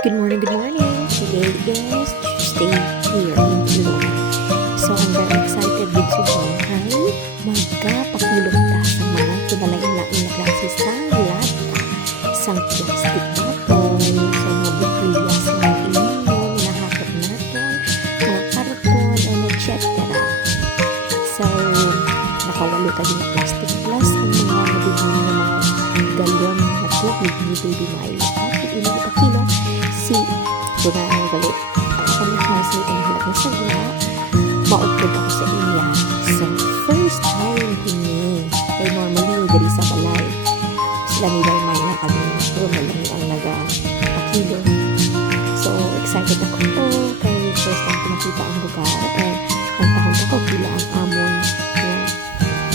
Good morning, good morning. Today is Tuesday here in Ilong. So, I'm very excited with Subong ay magkapakilong ta sa mga kinalain-lain na klase sa lata, sa plastic bottle, sa mga butilya, sa mga inumin, nahakot natin, mga karton, and etc. So, nakawalo ka din na plastic plus ang mga nabibili ng mga galon na tubig ni Baby Milo. At ilang ipakilo si Tuna ang galit. Ako ng housemate ang hilag na sagla. Maupod ako sa iya. So, first time ko ni. Kaya normally, dari sa balay. Sila ni Daimay na kami. Pero malami ang nagpakilo. So, excited ako to. Kaya first time ko nakita ang lugar. And ang tahon ako pila ang amon.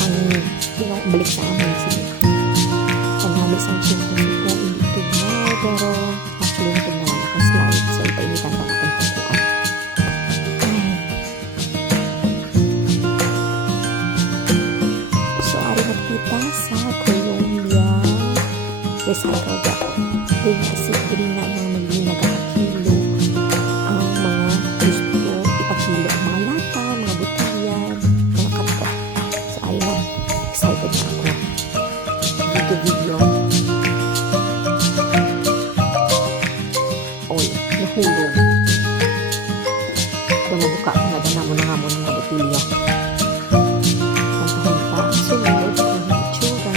Ang balik sa amon. Panamis ang chinko-chinko. Hindi tugnaw. Pero, actually, natugnaw ako slide. So, ipainitan pa natin kung kuan. So, ari nakita sa Colombia recycle gap. Dili na si dili na nang mali nagakakilo ang mga gusto ipakilo. Mga lata, mga butilya, mga kato. So, ari na. Excited na ako. Video. Nahulog. Dumubuka ko na dana mo na nga mo ng mga botilya. Ang pa. Sunod ang hitsura.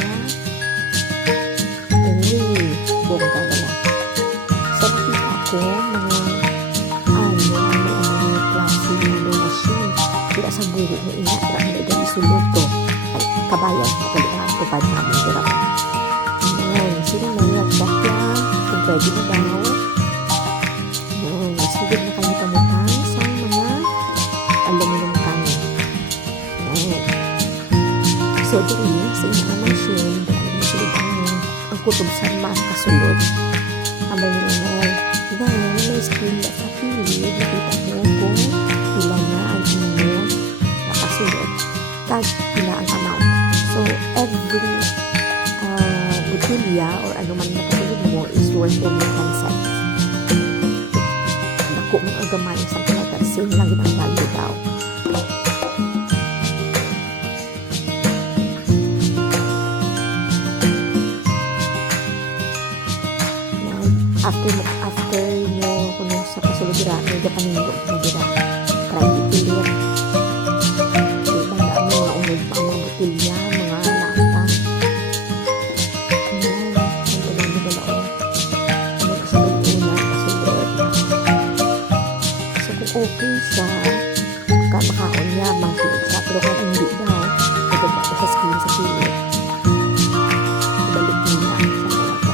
Uy, bongga na. So, nakita ko mga may klase na machine. Kira sa buho mo ina. Kira mo na isulod ko. Ay, kabayan. Kalihan ko pa namin. Kira ko. Sino na yung sakya? Kung pwede na daw. Sigod na kayo pamutang sa mga aluminum can. So, dili sa inyong machine, masulod ang kutob sa mga kasulod. Habang nila na, then, may screen na sa kilid, nakita mo kung pila na ang inyong nakasulod. Tag, pila ang amount. So, every butilya or anuman na kasulod mo is worth only 10 cents. Kung ang gamay sa mga same lang ang value daw. After nyo kung sa kasulodira, may gapaningo na dira. Para ipilit. Diba na ang mga unod pa ang mga butilya, mga lata. Ang tagang nagalaon. Ano sa pag-una, kasulod na. Okay sa makaon niya, masulog siya. Pero kung hindi daw, nagagawa sa screen sa kilid. Ibalik niya sa malaga.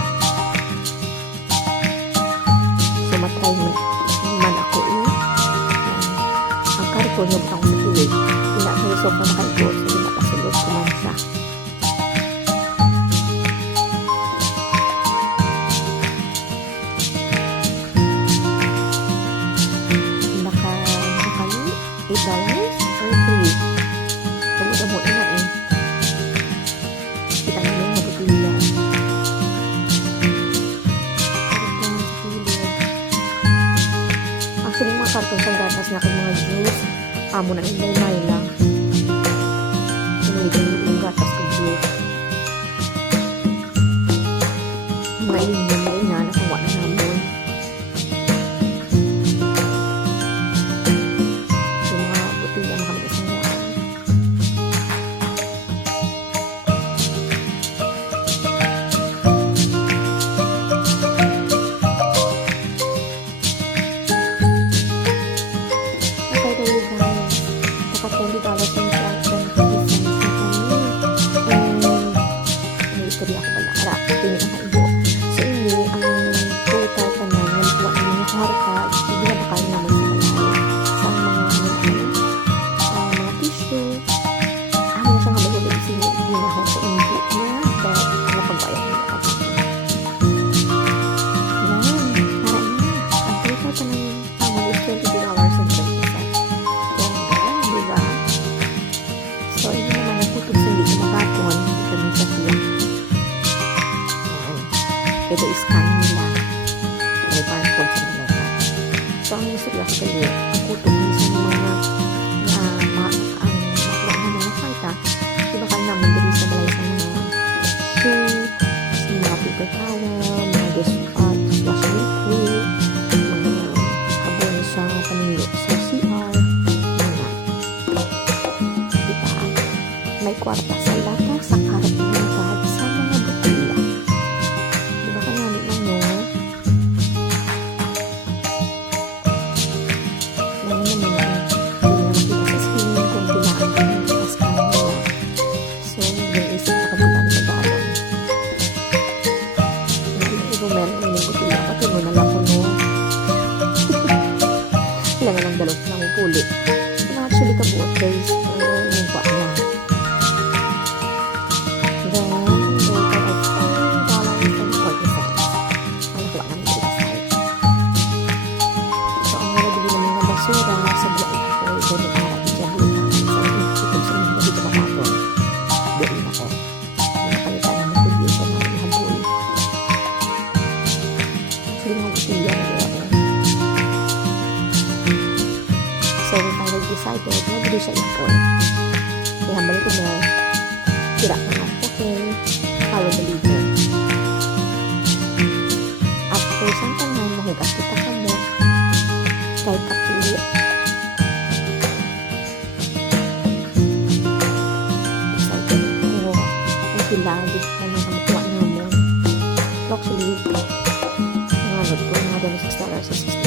So, matry man ako ang karton yung butang sa kilid. Inasalusok na makaikot. So, makasulog ko man siya. $8 or free. Tamo-tamo na eh. Kita nyo yung mabutilya. Karton sa kilid. Actually, mga karton sa gatas na kung mga juice. Amo na ilay lang. Sinulid yung gatas ko juice. Mga inyong na ina, nasawa na namun. $20 yung sa $20 na kami. gali ang kuto sa mga ang makuha na mga fanta iba ka naman diri sa balay sa mga shoe sa mga paper towel mga wash liquid mga habon sa panilo sa CR mga diba may kwarta sa lata sa karton sa mga botella diba ka namin lang no kailangan ng dalot na mo pulit. Actually, kabuot guys. Yung kwa na. Then, total of $10.40. Ang nakuha namin sa site. So, ang nabili namin ng basura sa buwan ako. Ito ni Ara, dyan namin sa ikot sa mga dito makapon. Doon ako. Nakalitan namin kung dito na habol. Actually, mga butilla na doon ako. So, we finally decided na bili siya ipon. Kaya balik ko na tira na nga. Okay, follow the leader. After isang tanan, mahugas kita ka mo. Kahit kapulit. Excited ko. Ang piladig na nakamukuha namin. Actually, mga nagpo, mga $6 sa $60.